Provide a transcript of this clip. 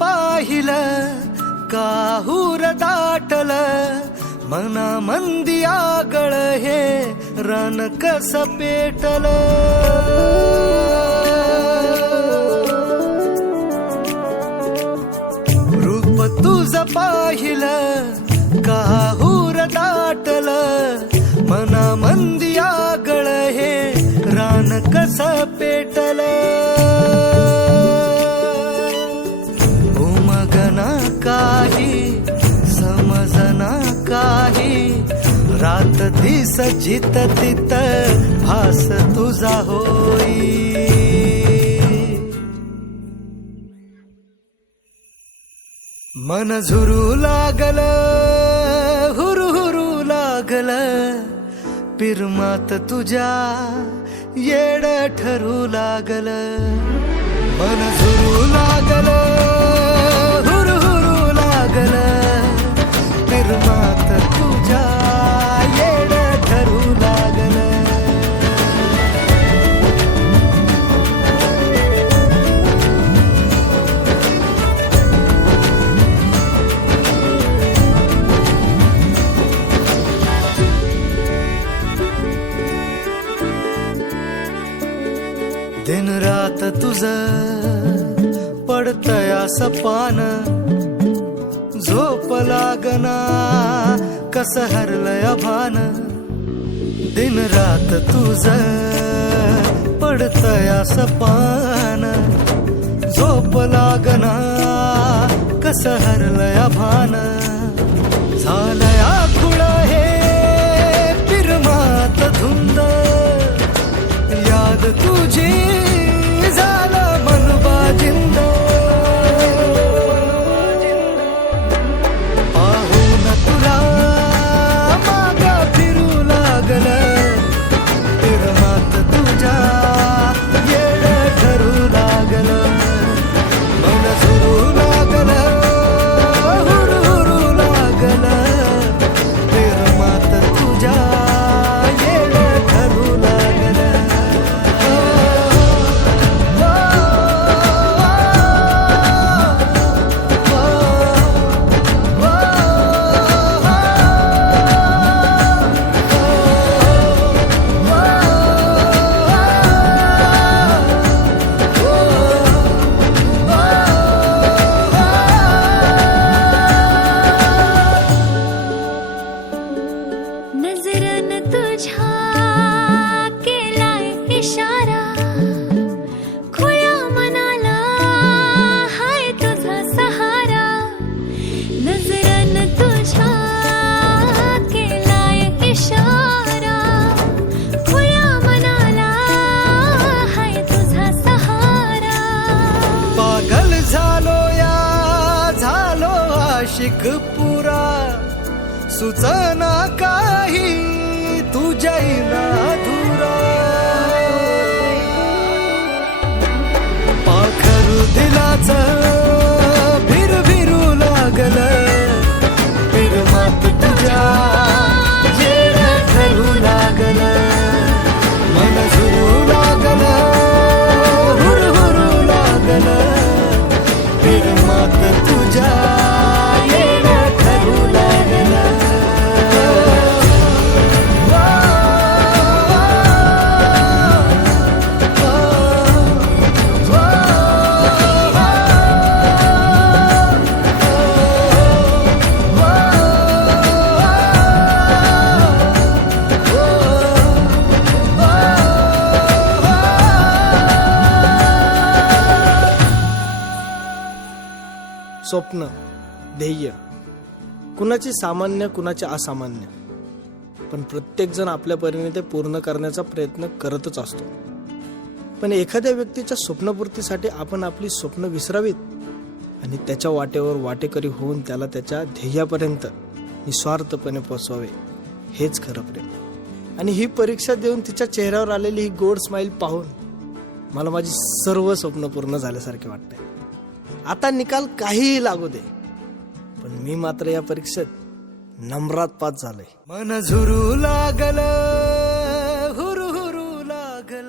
पाहिलं काहूर दाटल मना मंदी आगळ हे रान कस पेटल रूप तुझ पाहिलं काहूर दाटल मना मंदी आगळ हे रान कस पेटल उमगना काही समजना काही रात दिस जित तित भास तुझा होई मन झुरू लागल हुरू हुरू लागल पिरमात तुझ्या येड ठरू लागल मन झुरू लागल हुरू हुरू लागल पिरमात तुझ्या येड ठरू लागल दिन रात तुझ पडतया सपान झोप लागना कस हरलय भान दिन रात तुझ पडतया सपान झोप लागना कस हरलय भान झालया खुळ हे पिरमात धुंद याद तुझी झालं मन बाजिंद पाहून तुला माग फिरू लागल पिरमात तुझ्या येड ठरू लागल मन झुरू लागल हुरू हुरू लागल पिरमात तुझ्या येड ठरू लागल नजरन तुझ्या केलाय इशारा खुळ्या मनाला हाय तुझा सहारा नजरन तुझ्या केलाय इशारा खुळ्या मनाला हाय तुझा सहारा पागल झालो आशिक पुरा सुचना काही तुझ्या धुरा पाखरू दिलाच भिरू लागल पिरमात तुझ्या येड ठरू लागल मन झुरू लागल हुरू हुरू लागल पिरमात तुझ्या येड ठरू लागल स्वप्न, ध्येय कुणाची सामान्य कुणाचे असामान्य पण प्रत्येक जण आपल्या परीने ते पूर्ण करण्याचा प्रयत्न करतच असतो पण एखाद्या व्यक्तीच्या स्वप्नपूर्तीसाठी आपण आपली स्वप्न विसरावीत आणि त्याच्या वाटेवर वाटेकरी होऊन त्याला त्याच्या ध्येयापर्यंत निस्वार्थपणे पोचवावे हेच खरं प्रेम आणि ही परीक्षा देऊन तिच्या चेहऱ्यावर आलेली ही गोड स्माइल पाहून मला माझी सर्व स्वप्न पूर्ण झाल्यासारखे वाटते आता निकाल काहीही लागू दे पण मी मात्र या परीक्षेत नम्रात पास झालोय मन झुरू लागल हुरू हुरू लागल